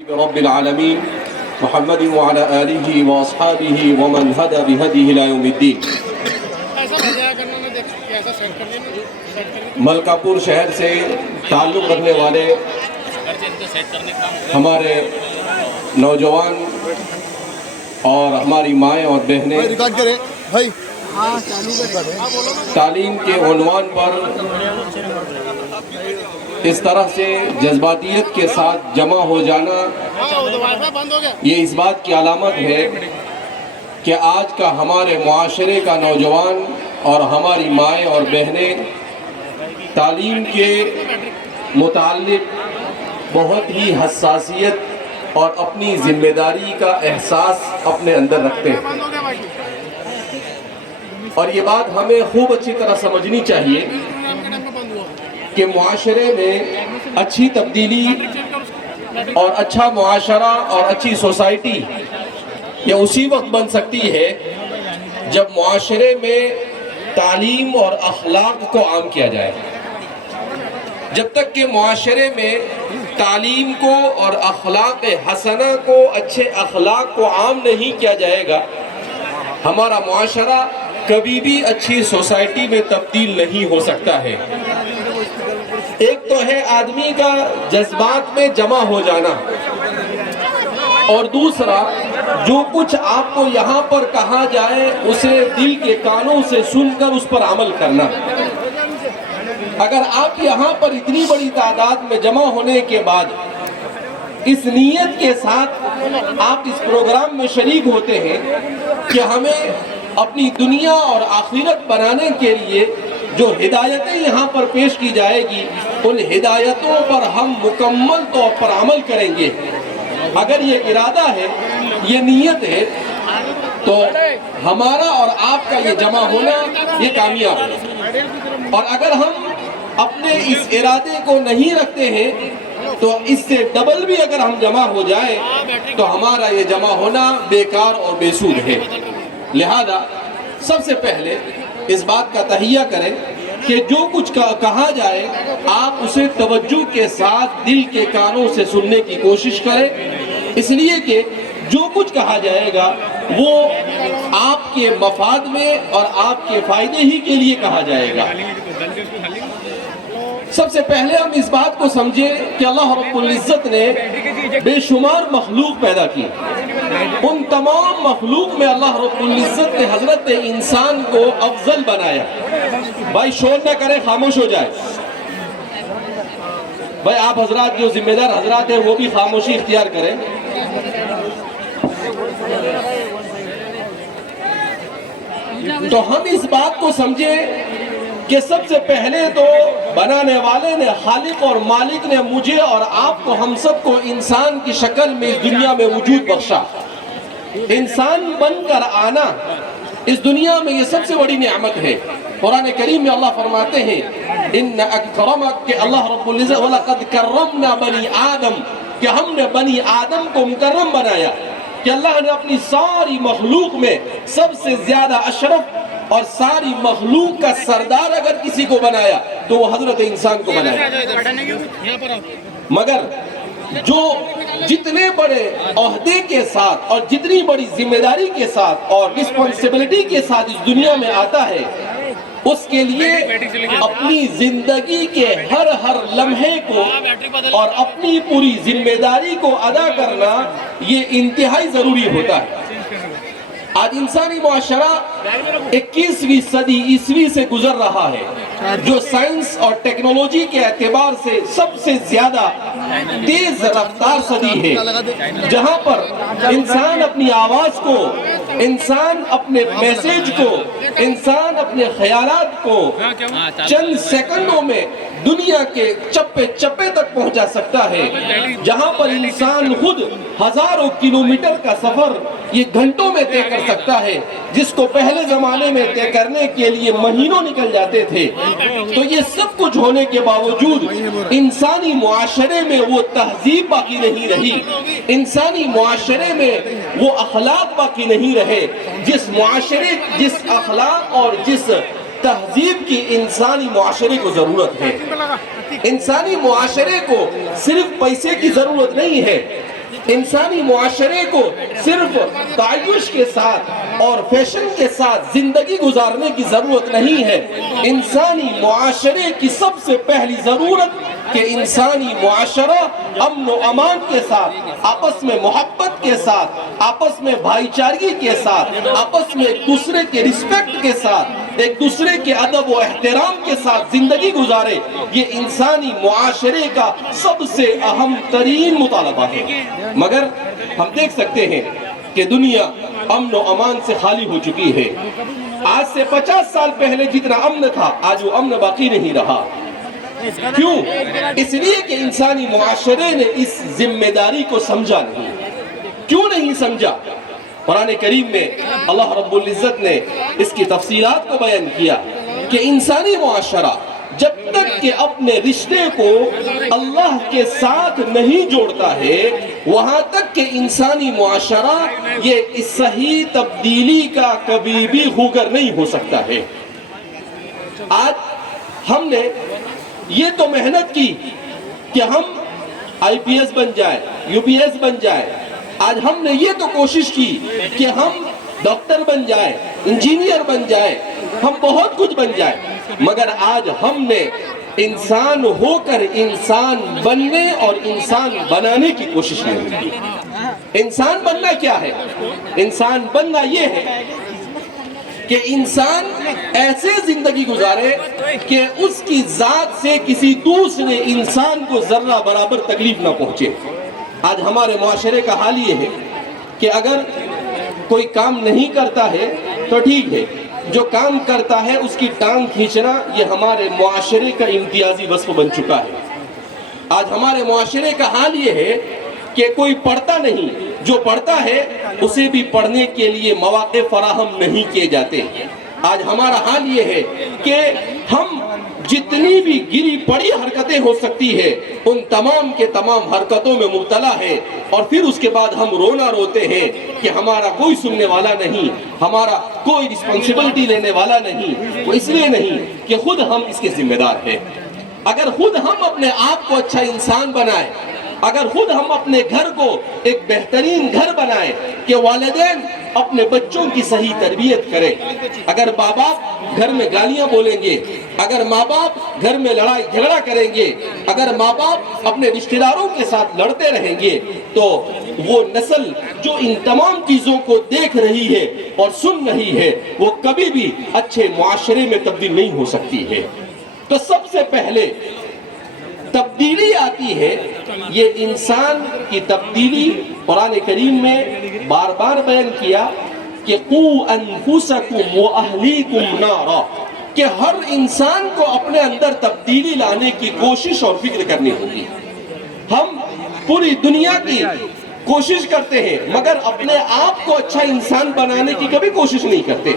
رب العالمين محمد وعلى آله وأصحابه ومن هدى بهديه إلى يوم الدين. ملکاپور شہر سے تعلق رکھنے والے ہمارے نوجوان اور ہماری مائیں اور بہنیں تعلیم کے عنوان پر اس طرح سے جذباتیت کے ساتھ جمع ہو جانا یہ اس بات کی علامت ہے کہ آج کا ہمارے معاشرے کا نوجوان اور ہماری مائیں اور بہنیں تعلیم کے متعلق بہت ہی حساسیت اور اپنی ذمہ داری کا احساس اپنے اندر رکھتے ہیں، اور یہ بات ہمیں خوب اچھی طرح سمجھنی چاہیے کہ معاشرے میں اچھی تبدیلی اور اچھا معاشرہ اور اچھی سوسائٹی یہ اسی وقت بن سکتی ہے جب معاشرے میں تعلیم اور اخلاق کو عام کیا جائے. جب تک کہ معاشرے میں تعلیم کو اور اخلاق حسنہ کو، اچھے اخلاق کو عام نہیں کیا جائے گا، ہمارا معاشرہ کبھی بھی اچھی سوسائٹی میں تبدیل نہیں ہو سکتا ہے. ایک تو ہے آدمی کا جذبات میں جمع ہو جانا، اور دوسرا جو کچھ آپ کو یہاں پر کہا جائے اسے دل کے کانوں سے سن کر اس پر عمل کرنا. اگر آپ یہاں پر اتنی بڑی تعداد میں جمع ہونے کے بعد اس نیت کے ساتھ آپ اس پروگرام میں شریک ہوتے ہیں کہ ہمیں اپنی دنیا اور آخرت بنانے کے لیے جو ہدایتیں یہاں پر پیش کی جائے گی ان ہدایتوں پر ہم مکمل طور پر عمل کریں گے، اگر یہ ارادہ ہے، یہ نیت ہے، تو ہمارا اور آپ کا یہ جمع ہونا یہ کامیاب ہے. اور اگر ہم اپنے اس ارادے کو نہیں رکھتے ہیں تو اس سے ڈبل بھی اگر ہم جمع ہو جائیں تو ہمارا یہ جمع ہونا بیکار اور بے سود ہے. لہذا سب سے پہلے اس بات کا تہیہ کریں کہ جو کچھ کہا جائے آپ اسے توجہ کے ساتھ دل کے کانوں سے سننے کی کوشش کریں، اس لیے کہ جو کچھ کہا جائے گا وہ آپ کے مفاد میں اور آپ کے فائدے ہی کے لیے کہا جائے گا. سب سے پہلے ہم اس بات کو سمجھیں کہ اللہ رب العزت نے بے شمار مخلوق پیدا کی. ان تمام مخلوق میں اللہ رب العزت نے حضرت انسان کو افضل بنایا. بھائی شور نہ کریں، خاموش ہو جائے. بھائی آپ حضرات جو ذمہ دار حضرات ہیں وہ بھی خاموشی اختیار کریں. تو ہم اس بات کو سمجھیں کہ سب سے پہلے تو بنانے والے نے، خالق اور مالک نے مجھے اور آپ کو، ہم سب کو انسان کی شکل میں اس دنیا میں وجود بخشا. انسان بن کر آنا اس دنیا میں یہ سب سے بڑی نعمت ہے. قرآن کریم میں اللہ فرماتے ہیں ان اکرمک، کہ اللہ رب العزت وَلَقَدْ كَرَّمْنَا بَنِي آدم، کہ ہم نے بنی آدم کو مکرم بنایا، کہ اللہ نے اپنی ساری مخلوق میں سب سے زیادہ اشرف اور ساری مخلوق کا سردار اگر کسی کو بنایا تو وہ حضرت انسان کو بنایا. مگر جو جتنے بڑے عہدے کے ساتھ اور جتنی بڑی ذمہ داری کے ساتھ اور رسپانسبلٹی کے ساتھ اس دنیا میں آتا ہے، اس کے لیے اپنی زندگی کے ہر لمحے کو اور اپنی پوری ذمہ داری کو ادا کرنا یہ انتہائی ضروری ہوتا ہے. آج انسانی معاشرہ 21ویں صدی عیسوی سے گزر رہا ہے جو سائنس اور ٹیکنالوجی کے اعتبار سے سب سے زیادہ تیز رفتار صدی ہے، جہاں پر انسان اپنی آواز کو، انسان اپنے میسیج کو، انسان اپنے خیالات کو چند سیکنڈوں میں دنیا کے چپے چپے تک پہنچا سکتا ہے، جہاں پر انسان خود ہزاروں کلومیٹر کا سفر یہ گھنٹوں میں طے کر سکتا ہے، جس کو پہلے زمانے میں طے کرنے کے لیے مہینوں نکل جاتے تھے. تو یہ سب کچھ ہونے کے باوجود انسانی معاشرے میں وہ تہذیب باقی نہیں رہی، انسانی معاشرے میں وہ اخلاق باقی نہیں رہے جس معاشرے، جس اخلاق اور جس تہذیب کی انسانی معاشرے کو ضرورت ہے. انسانی معاشرے کو صرف پیسے کی ضرورت نہیں ہے، انسانی معاشرے کو صرف تعیش کے ساتھ اور فیشن کے ساتھ زندگی گزارنے کی ضرورت نہیں ہے. انسانی معاشرے کی سب سے پہلی ضرورت کہ انسانی معاشرہ امن و امان کے ساتھ، آپس میں محبت کے ساتھ، آپس میں بھائی چارگی کے ساتھ، آپس میں ایک دوسرے کے رسپیکٹ کے ساتھ، ایک دوسرے کے ادب و احترام کے ساتھ زندگی گزارے. یہ انسانی معاشرے کا سب سے اہم ترین مطالبہ ہے. مگر ہم دیکھ سکتے ہیں کہ دنیا امن و امان سے خالی ہو چکی ہے. آج سے 50 سال پہلے جتنا امن تھا آج وہ امن باقی نہیں رہا. کیوں؟ اس لیے کہ انسانی معاشرے نے اس ذمہ داری کو سمجھا نہیں. کیوں نہیں سمجھا؟ قرآن کریم میں اللہ رب العزت نے اس کی تفصیلات کو بیان کیا کہ انسانی معاشرہ جب تک کہ اپنے رشتے کو اللہ کے ساتھ نہیں جوڑتا ہے وہاں تک کہ انسانی معاشرہ یہ صحیح تبدیلی کا کبھی بھی خوگر نہیں ہو سکتا ہے. آج ہم نے یہ تو محنت کی کہ ہم آئی پی ایس بن جائے، یو پی ایس بن جائے. آج ہم نے یہ تو کوشش کی کہ ہم ڈاکٹر بن جائے، انجینئر بن جائے، ہم بہت کچھ بن جائے. مگر آج ہم نے انسان ہو کر انسان بننے اور انسان بنانے کی کوشش نہیں کی. انسان بننا کیا ہے؟ انسان بننا یہ ہے کہ انسان ایسے زندگی گزارے کہ اس کی ذات سے کسی دوسرے انسان کو ذرہ برابر تکلیف نہ پہنچے. آج ہمارے معاشرے کا حال یہ ہے کہ اگر کوئی کام نہیں کرتا ہے تو ٹھیک ہے، جو کام کرتا ہے اس کی ٹانگ کھینچنا یہ ہمارے معاشرے کا امتیازی وصف بن چکا ہے. آج ہمارے معاشرے کا حال یہ ہے کہ کوئی پڑھتا نہیں، جو پڑھتا ہے اسے بھی پڑھنے کے لیے مواقع فراہم نہیں کیے جاتے. آج ہمارا حال یہ ہے کہ ہم جتنی بھی گری پڑی حرکتیں ہو سکتی ہے ان تمام کے تمام حرکتوں میں مبتلا ہے اور پھر اس کے بعد ہم رونا روتے ہیں کہ ہمارا کوئی سننے والا نہیں، ہمارا کوئی رسپانسبلٹی لینے والا نہیں. وہ اس لیے نہیں کہ خود ہم اس کے ذمہ دار ہیں. اگر خود ہم اپنے آپ کو اچھا انسان بنائیں، اگر خود ہم اپنے گھر کو ایک بہترین گھر بنائیں کہ والدین اپنے بچوں کی صحیح تربیت کریں، اگر ماں باپ گھر میں گالیاں بولیں گے، اگر ماں باپ گھر میں لڑائی جھگڑا کریں گے، اگر ماں باپ اپنے رشتہ داروں کے ساتھ لڑتے رہیں گے تو وہ نسل جو ان تمام چیزوں کو دیکھ رہی ہے اور سن رہی ہے وہ کبھی بھی اچھے معاشرے میں تبدیل نہیں ہو سکتی ہے. تو سب سے پہلے تبدیلی آتی ہے یہ انسان کی تبدیلی. قرآن کریم میں بار بار بیان کیا کہ قُوْ أَنفُسَكُمْ وَأَهْلِيكُمْ نَارًا، کہ ہر انسان کو اپنے اندر تبدیلی لانے کی کوشش اور فکر کرنی ہوگی. ہم پوری دنیا کی کوشش کرتے ہیں مگر اپنے آپ کو اچھا انسان بنانے کی کبھی کوشش نہیں کرتے.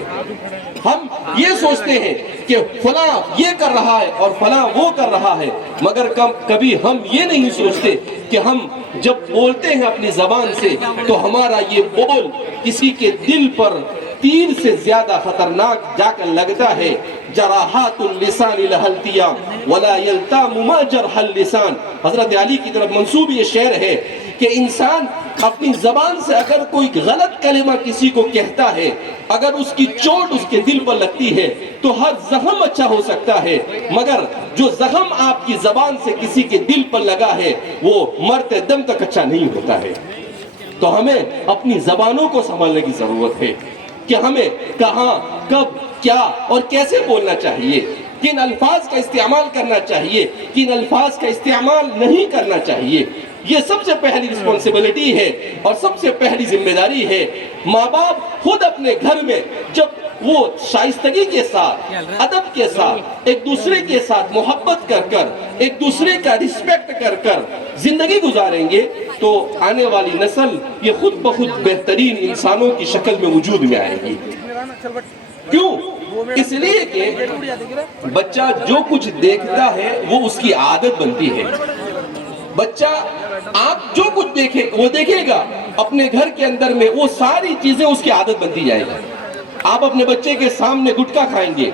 ہم یہ سوچتے ہیں کہ فلاں یہ کر رہا ہے اور فلاں وہ کر رہا ہے مگر کبھی ہم یہ نہیں سوچتے کہ ہم جب بولتے ہیں اپنی زبان سے تو ہمارا یہ بول کسی کے دل پر تیر سے زیادہ خطرناک جا کر لگتا ہے. جراحات اللسان لہلتیام ولا یلتام ما جرح اللسان. حضرت علی کی طرف منسوب یہ شعر ہے کہ انسان اپنی زبان سے اگر کوئی غلط کلمہ کسی کو کہتا ہے، اگر اس کی چوٹ اس کے دل پر لگتی ہے تو ہر زخم اچھا ہو سکتا ہے مگر جو زخم آپ کی زبان سے کسی کے دل پر لگا ہے وہ مرتے دم تک اچھا نہیں ہوتا ہے. تو ہمیں اپنی زبانوں کو سنبھالنے کی ضرورت ہے کہ ہمیں کہاں کب کیا اور کیسے بولنا چاہیے، کن الفاظ کا استعمال کرنا چاہیے، کن الفاظ کا استعمال نہیں کرنا چاہیے. یہ سب سے پہلی رسپانسبلٹی ہے اور سب سے پہلی ذمہ داری ہے. ماں باپ خود اپنے گھر میں جب وہ شائستگی کے ساتھ، ادب کے ساتھ، ایک دوسرے کے ساتھ محبت کر کر، ایک دوسرے کا رسپیکٹ کر کر زندگی گزاریں گے تو آنے والی نسل یہ خود بخود بہترین انسانوں کی شکل میں وجود میں آئے گی. کیوں؟ اس لیے کہ بچہ جو کچھ دیکھتا ہے وہ اس کی عادت بنتی ہے. بچہ آپ جو کچھ دیکھے وہ دیکھے گا اپنے گھر کے اندر میں، وہ ساری چیزیں اس کی عادت بنتی جائے گی. آپ اپنے بچے کے سامنے گٹکا کھائیں گے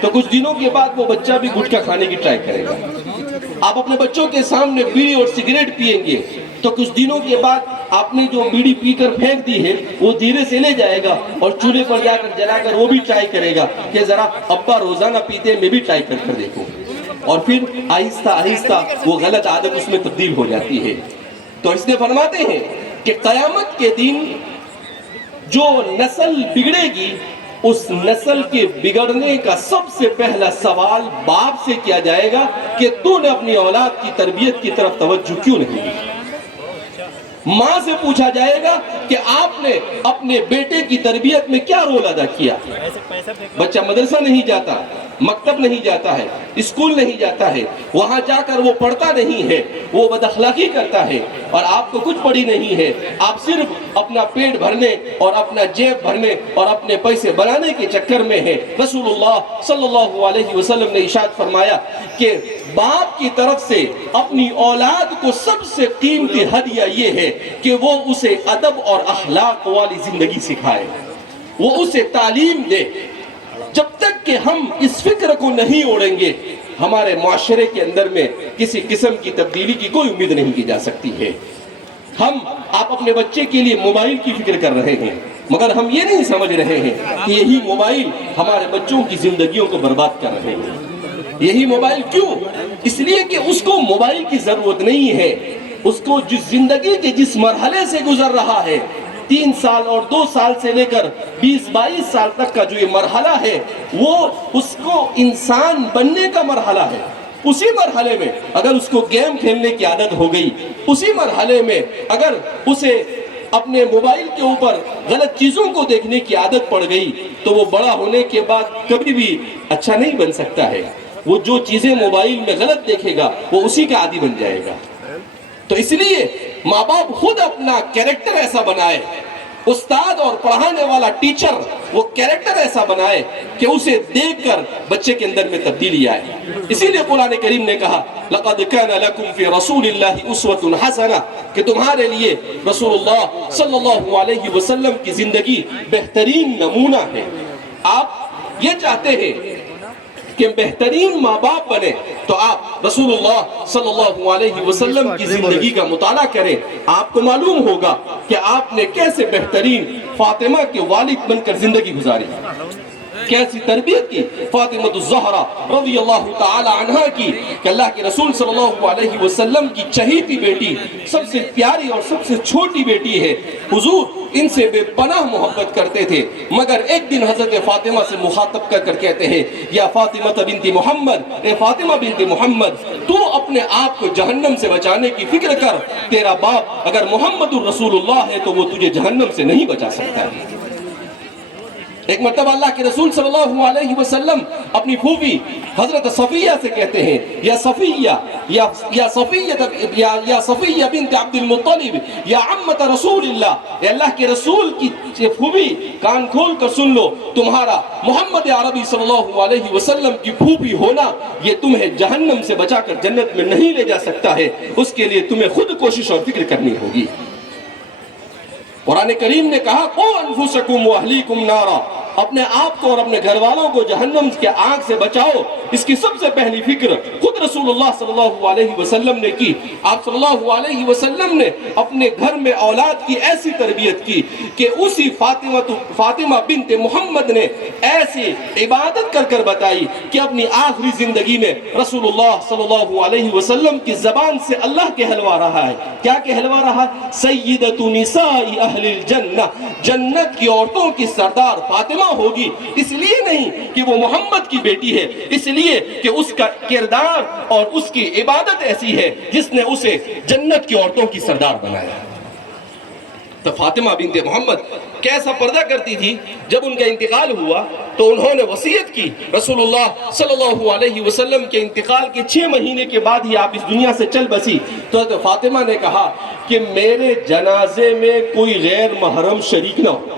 تو کچھ دنوں کے بعد وہ بچہ بھی گٹکا کھانے کی ٹرائی کرے گا. آپ اپنے بچوں کے سامنے بیڑی اور سگریٹ پئیں گے تو کچھ دنوں کے بعد آپ نے جو بیڑی پی کر پھینک دی ہے وہ دھیرے سے لے جائے گا اور چولہے پر جا کر جلا کر وہ بھی ٹرائی کرے گا کہ ذرا ابا روزانہ پیتے ہیں، میں بھی ٹرائی کر دیکھوں، اور پھر آہستہ آہستہ وہ غلط عادت اس میں تبدیل ہو جاتی ہے۔ تو اس نے فرماتے ہیں کہ قیامت کے دن جو نسل بگڑے گی، اس نسل کے بگڑنے کا سب سے پہلا سوال باپ سے کیا جائے گا کہ تو نے اپنی اولاد کی تربیت کی طرف توجہ کیوں نہیں دی۔ ماں سے پوچھا جائے گا کہ آپ نے اپنے بیٹے کی تربیت میں کیا رول ادا کیا۔ بچہ مدرسہ نہیں جاتا، مکتب نہیں جاتا ہے، اسکول نہیں جاتا ہے، وہاں جا کر وہ پڑھتا نہیں ہے، وہ بد اخلاقی کرتا ہے، اور آپ کو کچھ پڑھی نہیں ہے، آپ صرف اپنا پیٹ بھرنے اور اپنا جیب بھرنے اور اپنے پیسے بنانے کے چکر میں ہے۔ رسول اللہ صلی اللہ علیہ وسلم نے ارشاد فرمایا کہ باپ کی طرف سے اپنی اولاد کو سب سے قیمتی ہدیہ یہ ہے کہ وہ اسے ادب اور اخلاق والی زندگی سکھائے، وہ اسے تعلیم دے۔ جب تک کہ ہم اس فکر کو نہیں اوڑیں گے، ہمارے معاشرے کے اندر میں کسی قسم کی تبدیلی کی کوئی امید نہیں کی جا سکتی ہے۔ آپ اپنے بچے کے لیے موبائل کی فکر کر رہے ہیں، مگر ہم یہ نہیں سمجھ رہے ہیں کہ یہی موبائل ہمارے بچوں کی زندگیوں کو برباد کر رہے ہیں۔ یہی موبائل کیوں؟ اس لیے کہ اس کو موبائل کی ضرورت نہیں ہے، اس کو جس زندگی کے جس مرحلے سے گزر رہا ہے، 3 سال اور 2 سال سے لے کر 20-22 سال تک کا جو یہ مرحلہ ہے، وہ اس کو انسان بننے کا مرحلہ ہے۔ اسی مرحلے میں اگر اس کو گیم کھیلنے کی عادت ہو گئی، اسی مرحلے میں اگر اسے اپنے موبائل کے اوپر غلط چیزوں کو دیکھنے کی عادت پڑ گئی، تو وہ بڑا ہونے کے بعد کبھی بھی اچھا نہیں بن سکتا ہے۔ وہ جو چیزیں موبائل میں غلط دیکھے گا وہ اسی کا عادی بن جائے گا۔ تو اس لیے ماں باپ خود اپنا کیریکٹر ایسا بنائے، استاد اور پڑھانے والا ٹیچر وہ کیریکٹر ایسا بنائے کہ اسے دیکھ کر بچے کے اندر میں تبدیلی آئے۔ اسی لیے قرآن کریم نے کہا لَقَدْ كَانَ لَكُمْ فِي رَسُولِ اللَّهِ أُسْوَةٌ حَسَنَةٌ کہ تمہارے لیے رسول اللہ صلی اللہ علیہ وسلم کی زندگی بہترین نمونہ ہے۔ آپ یہ چاہتے ہیں کہ بہترین ماں باپ بنے تو آپ رسول اللہ صلی اللہ علیہ وسلم کی زندگی کا مطالعہ کریں، آپ کو معلوم ہوگا کہ آپ نے کیسے بہترین فاطمہ کے والد بن کر زندگی گزاری، کیسی تربیت کی فاطمہ الزہرا رضی اللہ تعالی عنہ کی، کہ اللہ کے رسول صلی اللہ علیہ وسلم کی چہیتی بیٹی، سب سے پیاری اور سب سے چھوٹی بیٹی ہے۔ حضور ان سے بے پناہ محبت کرتے تھے، مگر ایک دن حضرت فاطمہ سے مخاطب کر کر کہتے ہیں یا فاطمہ بنت محمد، اے فاطمہ بنت محمد، تو اپنے آپ کو جہنم سے بچانے کی فکر کر، تیرا باپ اگر محمد الرسول اللہ ہے تو وہ تجھے جہنم سے نہیں بچا سکتا ہے۔ ایک مرتبہ اللہ کے رسول صلی اللہ علیہ وسلم اپنی پھوپھی حضرت صفیہ سے کہتے ہیں یا صفیہ یا صفیہ بنت عبد المطلب یا عمت رسول اللہ، اے اللہ کے رسول کی پھوپھی کان کھول کر سن لو، تمہارا محمد عربی صلی اللہ علیہ وسلم کی پھوپھی ہونا یہ تمہیں جہنم سے بچا کر جنت میں نہیں لے جا سکتا ہے، اس کے لیے تمہیں خود کوشش اور فکر کرنی ہوگی۔ قرآن کریم نے کہا قُوْ أَنفُسَكُمْ وَأَهْلِيكُمْ نَارًا، اپنے آپ کو اور اپنے گھر والوں کو جہنم کے آگ سے بچاؤ۔ اس کی سب سے پہلی فکر خود رسول اللہ صلی اللہ علیہ وسلم نے کی۔ آپ صلی اللہ علیہ وسلم نے اپنے گھر میں اولاد کی ایسی تربیت کی کہ اسی فاطمہ بنت محمد نے ایسی عبادت کر کر بتائی کہ اپنی آخری زندگی میں رسول اللہ صلی اللہ علیہ وسلم کی زبان سے اللہ کہلوا رہا ہے۔ کیا کہلوا رہا؟ سیدۃ نساء اہل الجنہ، جنت کی عورتوں کی سردار فاطمہ ہوگی، اس لیے نہیں کہ وہ محمد کی بیٹی ہے، اس لیے کہ اس کا کردار اور اس کی عبادت ایسی ہے جس نے اسے جنت کی عورتوں کی سردار بنایا۔ تو فاطمہ بنت محمد کیسا پردہ کرتی تھی؟ جب ان کا انتقال ہوا تو انہوں نے وصیت کی، رسول اللہ صلی اللہ علیہ وسلم کے انتقال کے 6 مہینے کے بعد ہی آپ اس دنیا سے چل بسی۔ تو فاطمہ نے کہا کہ میرے جنازے میں کوئی غیر محرم شریک نہ ہو۔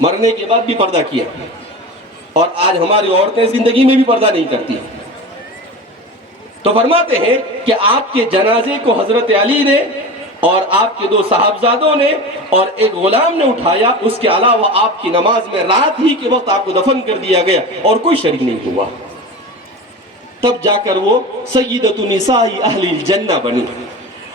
مرنے کے بعد بھی پردہ کیا، اور آج ہماری عورتیں زندگی میں بھی پردہ نہیں کرتی۔ تو فرماتے ہیں کہ آپ کے جنازے کو حضرت علی نے اور آپ کے 2 صاحبزادوں نے اور ایک غلام نے اٹھایا، اس کے علاوہ آپ کی نماز میں رات ہی کے وقت آپ کو دفن کر دیا گیا اور کوئی شریک نہیں ہوا۔ تب جا کر وہ سیدۃ نساء اہل الجنہ بنی۔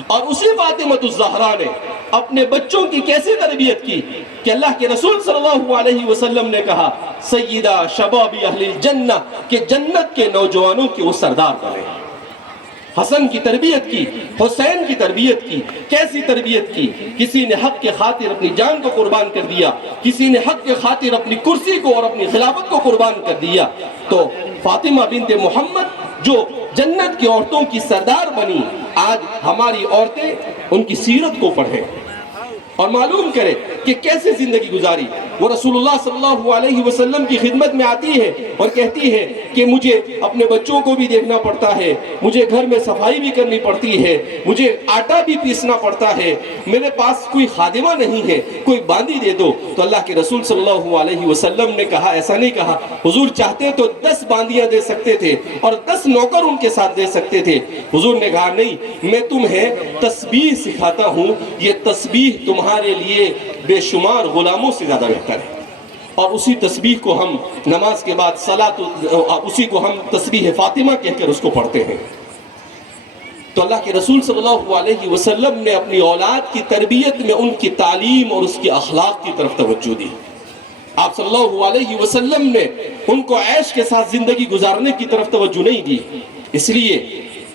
اور اسی فاطمۃ الزہرا نے اپنے بچوں کی کیسے تربیت کی کہ اللہ کے رسول صلی اللہ علیہ وسلم نے کہا سیدہ شباب اہل الجنہ، کہ جنت کے نوجوانوں کے وہ سردار بنے۔ حسن کی تربیت کی، حسین کی تربیت کی۔ کیسی تربیت کی؟ کسی نے حق کے خاطر اپنی جان کو قربان کر دیا، کسی نے حق کے خاطر اپنی کرسی کو اور اپنی خلافت کو قربان کر دیا۔ تو فاطمہ بنت محمد جو جنت کی عورتوں کی سردار بنی، آج ہماری عورتیں ان کی سیرت کو پڑھیں اور معلوم کرے کہ کیسے زندگی گزاری۔ وہ رسول اللہ صلی اللہ علیہ وسلم کی خدمت میں آتی ہے اور کہتی ہے کہ مجھے اپنے بچوں کو بھی دیکھنا پڑتا ہے، مجھے گھر میں صفائی بھی کرنی پڑتی ہے، مجھے آٹا بھی پیسنا پڑتا ہے، میرے پاس کوئی خادمہ نہیں ہے، کوئی باندی دے دو۔ تو اللہ کے رسول صلی اللہ علیہ وسلم نے کہا، ایسا نہیں کہا، حضور چاہتے تو 10 باندیاں دے سکتے تھے اور 10 نوکر ان کے ساتھ دے سکتے تھے۔ حضور نے کہا نہیں، میں تمہیں تسبیح سکھاتا ہوں، یہ تسبیح تمہارے لیے بے شمار غلاموں سے زیادہ بہتر ہے۔ اور اسی تسبیح کو ہم نماز کے بعد اسی کو ہم تسبیح فاطمہ کہہ کر اس کو پڑھتے ہیں۔ تو اللہ کے رسول صلی اللہ علیہ وسلم نے اپنی اولاد کی تربیت میں ان کی تعلیم اور اس کی اخلاق کی طرف توجہ دی۔ آپ صلی اللہ علیہ وسلم نے ان کو عیش کے ساتھ زندگی گزارنے کی طرف توجہ نہیں دی۔ اس لیے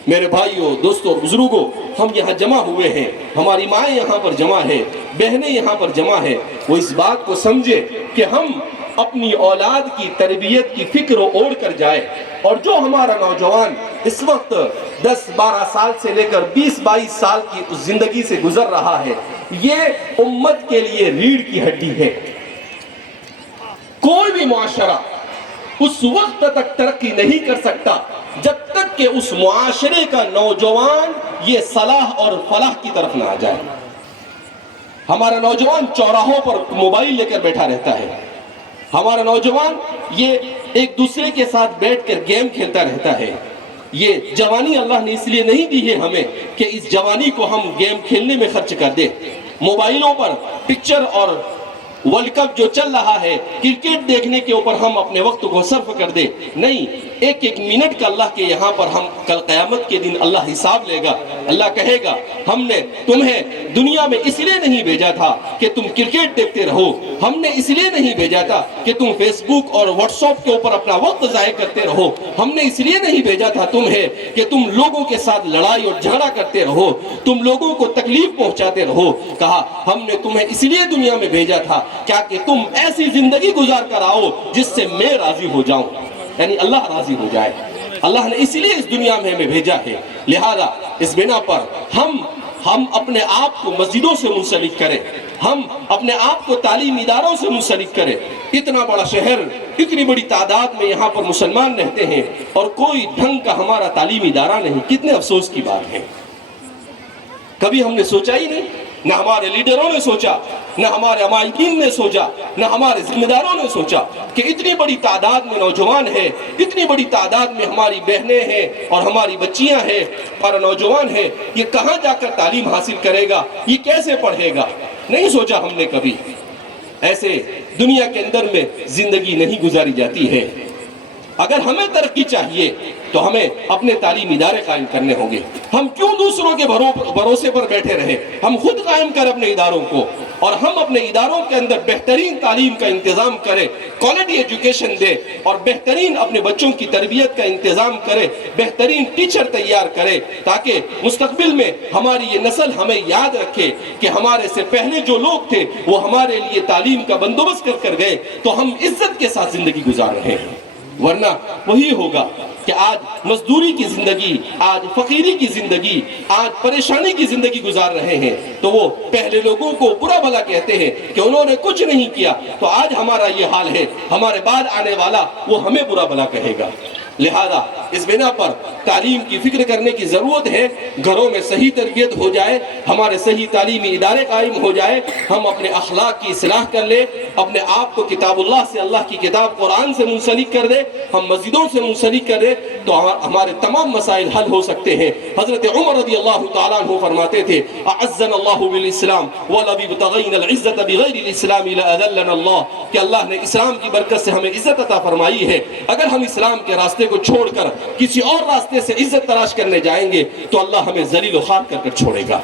میرے بھائیوں، دوستوں اور بزرگوں، ہم یہاں جمع ہوئے ہیں، ہماری مائیں یہاں پر جمع ہے، بہنیں یہاں پر جمع ہے، وہ اس بات کو سمجھے کہ ہم اپنی اولاد کی تربیت کی فکر اوڑ کر جائے، اور جو ہمارا نوجوان اس وقت 10-12 سال سے لے کر 20-22 سال کی زندگی سے گزر رہا ہے، یہ امت کے لیے ریڑھ کی ہڈی ہے۔ کوئی بھی معاشرہ اس وقت تک ترقی نہیں کر سکتا جب تک کہ اس معاشرے کا نوجوان یہ صلاح اور فلاح کی طرف نہ آ جائے۔ ہمارا نوجوان چوراہوں پر موبائل لے کر بیٹھا رہتا ہے، ہمارا نوجوان یہ ایک دوسرے کے ساتھ بیٹھ کر گیم کھیلتا رہتا ہے۔ یہ جوانی اللہ نے اس لیے نہیں دی ہے ہمیں کہ اس جوانی کو ہم گیم کھیلنے میں خرچ کر دیں، موبائلوں پر پکچر اور ورلڈ کپ جو چل رہا ہے، کرکٹ دیکھنے کے اوپر ہم اپنے وقت کو صرف کر دیں۔ نہیں، ایک ایک منٹ کا اللہ کے یہاں پر ہم کل قیامت کے دن اللہ حساب لے گا۔ اللہ کہے گا ہم نے تمہیں دنیا میں اس لیے نہیں بھیجا تھا کہ تم کرکٹ دیکھتے رہو، ہم نے اس لیے نہیں بھیجا تھا کہ تم فیس بک اور واٹس ایپ کے اوپر اپنا وقت ضائع کرتے رہو، ہم نے اس لیے نہیں بھیجا تھا تمہیں کہ تم لوگوں کے ساتھ لڑائی اور جھگڑا کرتے رہو، تم لوگوں کو تکلیف پہنچاتے رہو۔ کہا ہم نے تمہیں اس لیے دنیا میں بھیجا تھا کیا کہ تم ایسی زندگی گزار کر آؤ جس سے میں راضی ہو جاؤں، یعنی اللہ راضی ہو جائے۔ اللہ نے اس لیے اس دنیا میں ہمیں بھیجا ہے، لہذا اس بنا پر ہم اپنے آپ کو مسجدوں سے منسلک کریں، ہم اپنے آپ کو تعلیمی اداروں سے منسلک کریں۔ اتنا بڑا شہر، اتنی بڑی تعداد میں یہاں پر مسلمان رہتے ہیں اور کوئی ڈھنگ کا ہمارا تعلیمی ادارہ نہیں، کتنے افسوس کی بات ہے۔ کبھی ہم نے سوچا ہی نہیں، نہ ہمارے لیڈروں نے سوچا، نہ ہمارے عمائقین نے سوچا، نہ ہمارے ذمہ داروں نے سوچا کہ اتنی بڑی تعداد میں نوجوان ہیں، اتنی بڑی تعداد میں ہماری بہنیں ہیں اور ہماری بچیاں ہیں، ہمارا نوجوان ہے، یہ کہاں جا کر تعلیم حاصل کرے گا، یہ کیسے پڑھے گا؟ نہیں سوچا ہم نے کبھی۔ ایسے دنیا کے اندر میں زندگی نہیں گزاری جاتی ہے۔ اگر ہمیں ترقی چاہیے تو ہمیں اپنے تعلیمی ادارے قائم کرنے ہوں گے۔ ہم کیوں دوسروں کے بھروسے پر بیٹھے رہے؟ ہم خود قائم کریں اپنے اداروں کو، اور ہم اپنے اداروں کے اندر بہترین تعلیم کا انتظام کریں، کوالٹی ایجوکیشن دے، اور بہترین اپنے بچوں کی تربیت کا انتظام کرے، بہترین ٹیچر تیار کرے، تاکہ مستقبل میں ہماری یہ نسل ہمیں یاد رکھے کہ ہمارے سے پہلے جو لوگ تھے وہ ہمارے لیے تعلیم کا بندوبست کر گئے، تو ہم عزت کے ساتھ زندگی گزار رہے ہیں۔ ورنہ وہی ہوگا کہ آج مزدوری کی زندگی، آج فقیری کی زندگی، آج پریشانی کی زندگی گزار رہے ہیں، تو وہ پہلے لوگوں کو برا بھلا کہتے ہیں کہ انہوں نے کچھ نہیں کیا، تو آج ہمارا یہ حال ہے، ہمارے بعد آنے والا وہ ہمیں برا بھلا کہے گا۔ لہذا اس بنا پر تعلیم کی فکر کرنے کی ضرورت ہے، گھروں میں صحیح تربیت ہو جائے، ہمارے صحیح تعلیمی ادارے قائم ہو جائے، ہم اپنے اخلاق کی اصلاح کر لیں، اپنے آپ کو کتاب اللہ سے، اللہ کی کتاب قرآن سے منسلک کر دیں، ہم مسجدوں سے منسلک کر دیں، تو ہمارے تمام مسائل حل ہو سکتے ہیں۔ حضرت عمر رضی اللہ تعالیٰ عنہ فرماتے تھے اعزنا اللہ بالاسلام وَلَوْ ابْتَغَيْنَا الْعِزَّةَ بِغَيْرِ الْإِسْلَامِ لَأَذَلَّنَا اللَّهُ، کہ اللہ نے اسلام کی برکت سے ہمیں عزت عطا فرمائی ہے، اگر ہم اسلام کے راستے کو چھوڑ کر کسی اور راستے سے عزت تلاش کرنے جائیں گے تو اللہ ہمیں ذلیل و خوار کر کر چھوڑے گا۔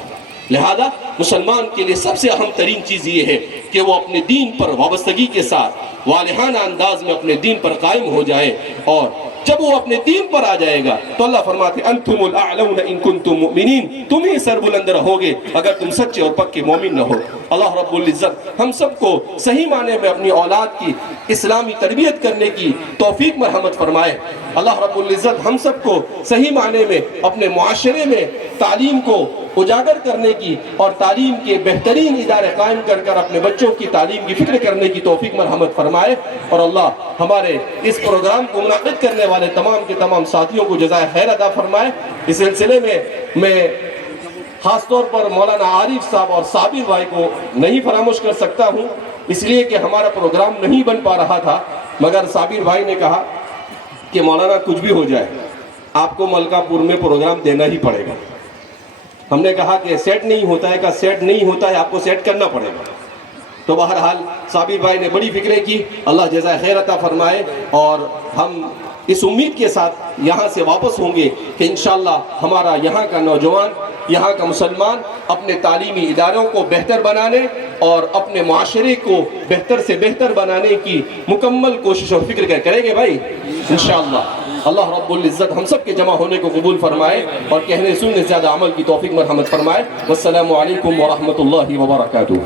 لہذا مسلمان کے لیے سب سے اہم ترین چیز یہ ہے کہ وہ اپنے دین پر وابستگی کے ساتھ والہانہ انداز میں اپنے دین پر قائم ہو جائے، اور جب وہ اپنے دین پر آ جائے گا تو اللہ فرماتے انتم الاعلون ان کنتم مؤمنین، تم ہی سربلند رہو گے اگر تم سچے اور پکے مومن نہ ہو۔ اللہ رب العزت ہم سب کو صحیح معنی میں اپنی اولاد کی اسلامی تربیت کرنے کی توفیق مرحمت فرمائے۔ اللہ رب العزت ہم سب کو صحیح معنی میں اپنے معاشرے میں تعلیم کو اجاگر کرنے کی اور تعلیم کے بہترین ادارے قائم کر کر اپنے بچوں کی تعلیم کی فکر کرنے کی توفیق مرحمت فرمائے، اور اللہ ہمارے اس پروگرام کو منعقد کرنے والے تمام کے تمام ساتھیوں کو جزائے خیر عطا فرمائے۔ اس سلسلے میں خاص طور پر مولانا عارف صاحب اور صابر بھائی کو نہیں فراموش کر سکتا ہوں، اس لیے کہ ہمارا پروگرام نہیں بن پا رہا تھا، مگر صابر بھائی نے کہا کہ مولانا کچھ بھی ہو جائے آپ کو ملکہ پور میں پروگرام دینا ہی پڑے گا۔ ہم نے کہا کہ سیٹ نہیں ہوتا ہے، کہ سیٹ نہیں ہوتا ہے آپ کو سیٹ کرنا پڑے گا۔ تو بہرحال صابر بھائی نے بڑی فکریں کی، اللہ جزائے خیر عطا فرمائے، اور ہم اس امید کے ساتھ یہاں سے واپس ہوں گے کہ انشاءاللہ ہمارا یہاں کا نوجوان، یہاں کا مسلمان اپنے تعلیمی اداروں کو بہتر بنانے اور اپنے معاشرے کو بہتر سے بہتر بنانے کی مکمل کوشش اور فکر کریں گے بھائی انشاءاللہ۔ اللہ رب العزت ہم سب کے جمع ہونے کو قبول فرمائے اور کہنے سننے زیادہ عمل کی توفیق مرحمت فرمائے۔ والسلام علیکم ورحمۃ اللہ وبرکاتہ۔